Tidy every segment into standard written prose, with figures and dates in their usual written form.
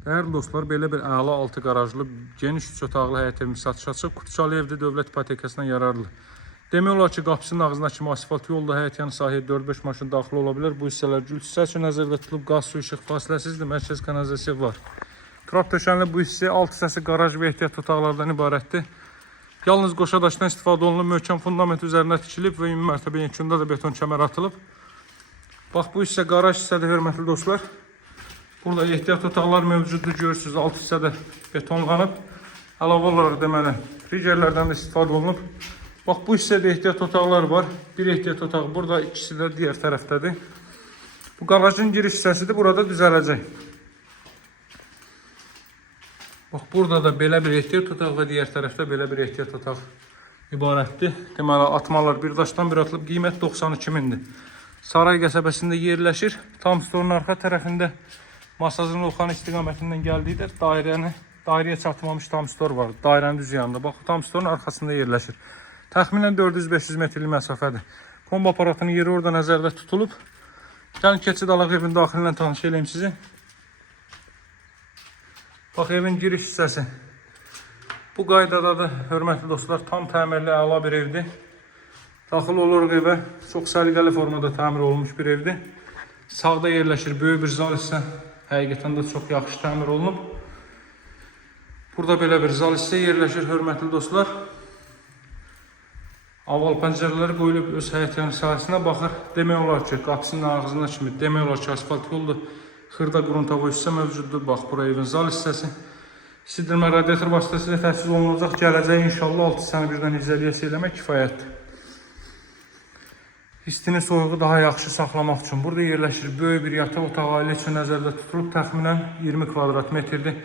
Dəyərli dostlar, belə bir əla altı qarajlı, geniş 3 otaqlı həyət evimiz satışa çıxıb. Kutuçalı evdə dövlət ipotekasına yararlı. Demək olar ki, qapısının ağzına kimi asfalt yolda həyət yanı sahəyə 4-5 maşın daxil ola bilər. Bu hissələr gül hissəsi üçün nəzərdə tutulub, qaz, su, işıq fasiləsizdir, mərkəz kanalizasiya var. Trap döşənli bu hissə 6 hissəsi qaraj və ehtiyat otaqlardan ibarətdir. Yalnız qoşa daşdan istifadə olunub, möhkəm fundament üzərinə tikilib və ümumi mərtəbə yekunda da beton kəmər atılıb. Bax, bu hissə qaraj hissədir, hörmətli dostlar. Burada ehtiyat otaqlar mövcuddur, görürsünüz, alt hissədə betonlanıb. Əlavə olaraq deməli, rigerlərdən də istifadə olunub. Bax, bu hissədə ehtiyat otaqlar var. Bir ehtiyat otağı burada, ikisi də digər tərəfdədir. Bu qarajın giriş hissəsidir, burada düzələcək. Bax, burada da belə bir ehtiyat otaq və digər tərəfdə belə bir ehtiyat otaq ibarətdir. Deməli, atmalar bir daşdan bir atılıb, qiymət 92 mindir. Saray qəsəbəsində yerləşir. Tam storun arxa tərəfində Masazın Loxan istiqamətindən gəldikdə dairəyə çatmamış tam stor var. Dairənin düz yanında. Bax, tam storun arxasında yerləşir. Təxminən 400-500 metrlik məsafədir. Kombi aparatının yeri orada nəzərdə tutulub. Gəlin, keçid alaq evin daxilindən tanış edeyim sizi. Bax, evin giriş hissəsi. Bu qaydadadır, hörmətli dostlar. Tam təmirli, əla bir evdir. Daxil oluruq evə. Çox səliqəli formada təmir olunmuş bir evdir. Sağda yerləşir böyük bir zal hissə. Həqiqətən də çox yaxşı təmir olunub. Burada belə bir zal hissə yerləşir, hörmətli dostlar. Aval pəncərələri qoyulub öz həyət yanı sahəsinə baxır. Demək olar ki, qapısının ağzına kimi, demək olar ki, asfalt yoldur. Xırda qruntava hissə mövcuddur. Bax, bura evin zal hissəsi. Sidirmə radiator vasitəsilə təchiz olunacaq. Gələcək inşallah 6 səni birdən izolasiya eləmək kifayətdir. İstinin soyuğu daha yaxşı saxlamaq üçün burada yerləşir böyük bir yataq otağı, ailə üçün nəzərdə tutulub, təxminən 20 kvadrat metrdir.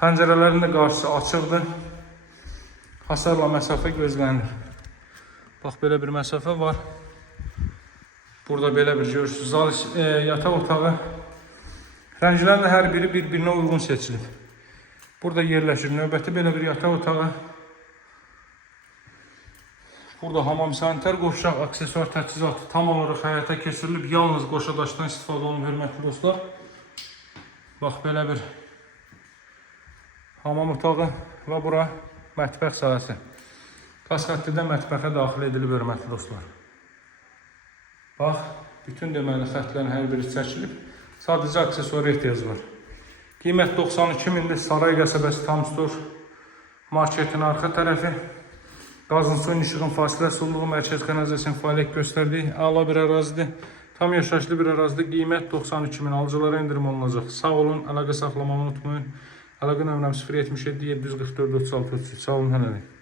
Pəncərələrin də qarşısı açıqdır. Hasarla məsafə gözlənir. Bax, belə bir məsafə var. Burada belə bir görürsünüz. Yataq otağı. Rənglərin hər biri bir-birinə uyğun seçilib. Burada yerləşir növbəti belə bir yataq otağı. Burada hamam sanitar qoşaq, aksesuar təchizatı tam olaraq həyata keçirilib. Yalnız qoşa daşdan istifadə olunub, hörmətli dostlar. Bax, belə bir hamam otağı və bura mətbəx sahəsi. Qaz xətti də mətbəxə daxil edilib, hörmətli dostlar. Bax, bütün deməli xətlərin hər biri çəkilib. Sadəcə aksesuara ehtiyac var. Qiymət 92 mindir. Saray qəsəbəsi tam stor marketin arxa tərəfi. Qazın, suyun, işığın fasiləsi olduğu mərkəz kanalizasiyanın fəaliyyət göstərdiyi əla bir ərazidir. Tam yaşayışlı bir ərazidir. Qiymət 92 min. Alıcılara endirim olunacaq. Sağ olun, əlaqə saxlamağı unutmayın. Əlaqə nömrəm 077 744 36 33. Sağ olun, hələlik.